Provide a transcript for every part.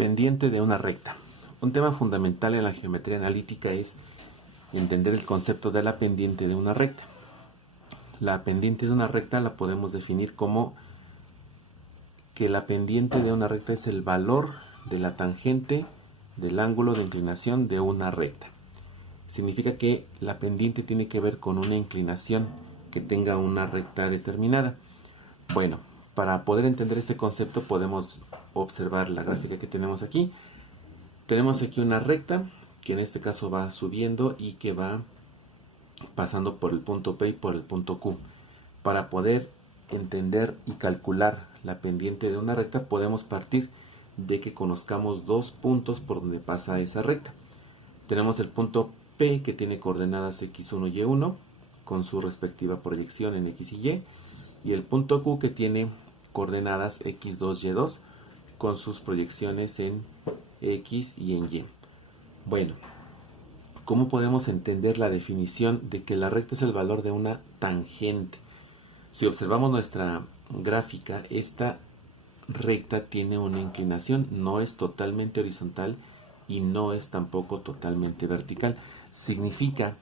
Pendiente de una recta. Un tema fundamental en la geometría analítica es entender el concepto de la pendiente de una recta. La pendiente de una recta la podemos definir como que la pendiente de una recta es el valor de la tangente del ángulo de inclinación de una recta. Significa que la pendiente tiene que ver con una inclinación que tenga una recta determinada. Bueno, para poder entender este concepto podemos observar la gráfica que tenemos aquí. Tenemos aquí una recta que en este caso va subiendo y que va pasando por el punto P y por el punto Q. Para poder entender y calcular la pendiente de una recta podemos partir de que conozcamos dos puntos por donde pasa esa recta. Tenemos el punto P que tiene coordenadas x1 y y1 con su respectiva proyección en x y y el punto Q que tiene coordenadas x2 y 2 con sus proyecciones en x y en y. Bueno, ¿cómo podemos entender la definición de que la recta es el valor de una tangente? Si observamos nuestra gráfica, esta recta tiene una inclinación, no es totalmente horizontal y no es tampoco totalmente vertical. Significa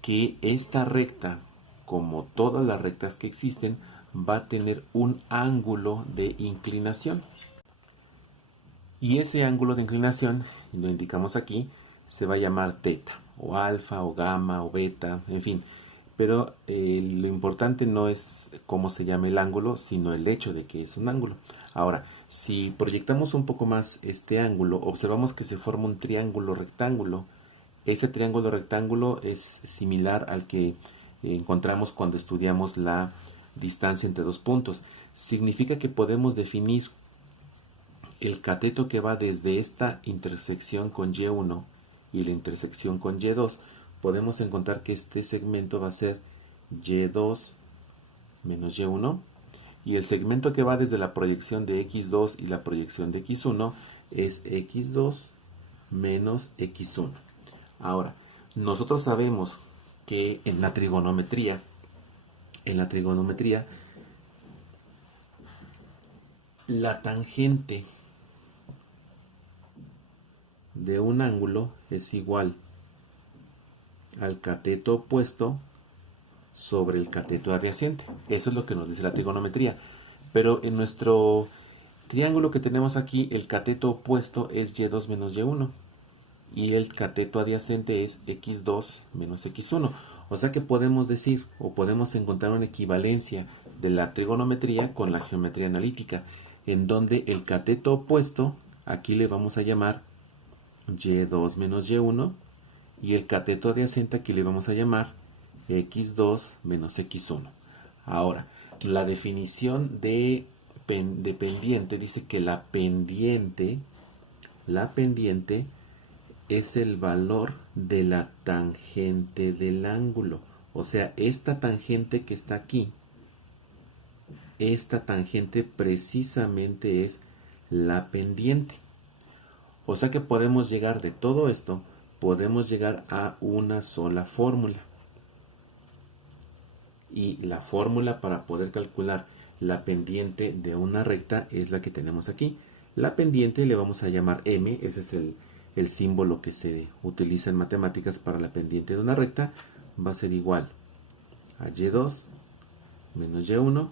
que esta recta, como todas las rectas que existen, va a tener un ángulo de inclinación. Y ese ángulo de inclinación, lo indicamos aquí, se va a llamar teta, o alfa, o gamma, o beta, en fin. Pero lo importante no es cómo se llama el ángulo, sino el hecho de que es un ángulo. Ahora, si proyectamos un poco más este ángulo, observamos que se forma un triángulo rectángulo. Ese triángulo rectángulo es similar al que encontramos cuando estudiamos la distancia entre dos puntos. Significa que podemos definir el cateto que va desde esta intersección con Y1 y la intersección con Y2, podemos encontrar que este segmento va a ser Y2 menos Y1, y el segmento que va desde la proyección de X2 y la proyección de X1 es X2 menos X1. Ahora, nosotros sabemos que en la trigonometría, la tangente de un ángulo es igual al cateto opuesto sobre el cateto adyacente. Eso es lo que nos dice la trigonometría. Pero en nuestro triángulo que tenemos aquí, el cateto opuesto es y2 menos y1 y el cateto adyacente es x2 menos x1. O sea que podemos decir o podemos encontrar una equivalencia de la trigonometría con la geometría analítica, en donde el cateto opuesto aquí le vamos a llamar y2 menos y1 y el cateto adyacente aquí le vamos a llamar x2 menos x1. Ahora, la definición de pendiente dice que la pendiente es el valor de la tangente del ángulo. O sea, esta tangente que está aquí, esta tangente precisamente es la pendiente. O sea que podemos llegar de todo esto, podemos llegar a una sola fórmula. Y la fórmula para poder calcular la pendiente de una recta es la que tenemos aquí. La pendiente le vamos a llamar m, ese es el símbolo que se utiliza en matemáticas para la pendiente de una recta, va a ser igual a y2 menos y1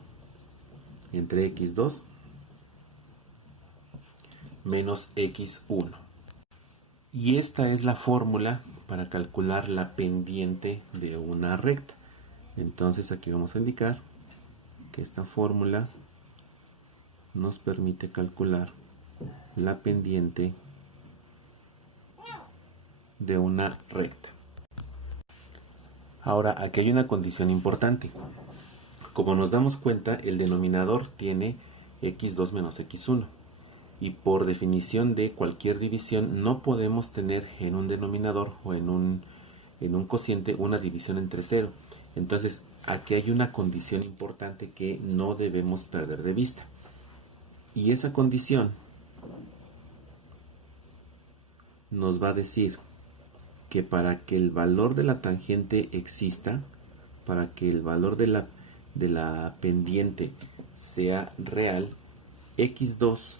entre x2 menos x1. Y esta es la fórmula para calcular la pendiente de una recta. Entonces aquí vamos a indicar que esta fórmula nos permite calcular la pendiente de una recta. Ahora, aquí hay una condición importante. Como nos damos cuenta, el denominador tiene x2 menos x1. Y por definición de cualquier división, no podemos tener en un denominador o en un cociente una división entre cero. Entonces, aquí hay una condición importante que no debemos perder de vista. Y esa condición nos va a decir que para que el valor de la tangente exista, para que el valor de la pendiente sea real, x2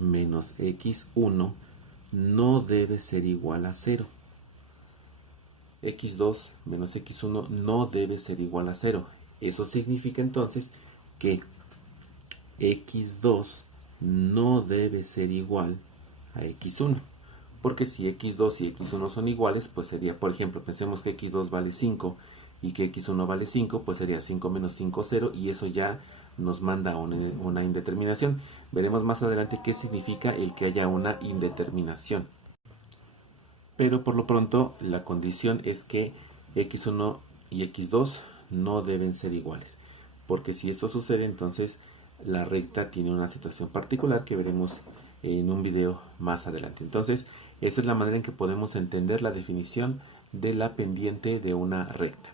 menos x1 no debe ser igual a 0. x2 menos x1 no debe ser igual a 0. Eso significa entonces que x2 no debe ser igual a x1. Porque si x2 y x1 son iguales, pues sería, por ejemplo, pensemos que x2 vale 5 y que x1 vale 5, pues sería 5 menos 5, 0, y eso ya nos manda una indeterminación. Veremos más adelante qué significa el que haya una indeterminación. Pero por lo pronto la condición es que x1 y x2 no deben ser iguales. Porque si esto sucede, entonces la recta tiene una situación particular que veremos en un video más adelante. Entonces, esa es la manera en que podemos entender la definición de la pendiente de una recta.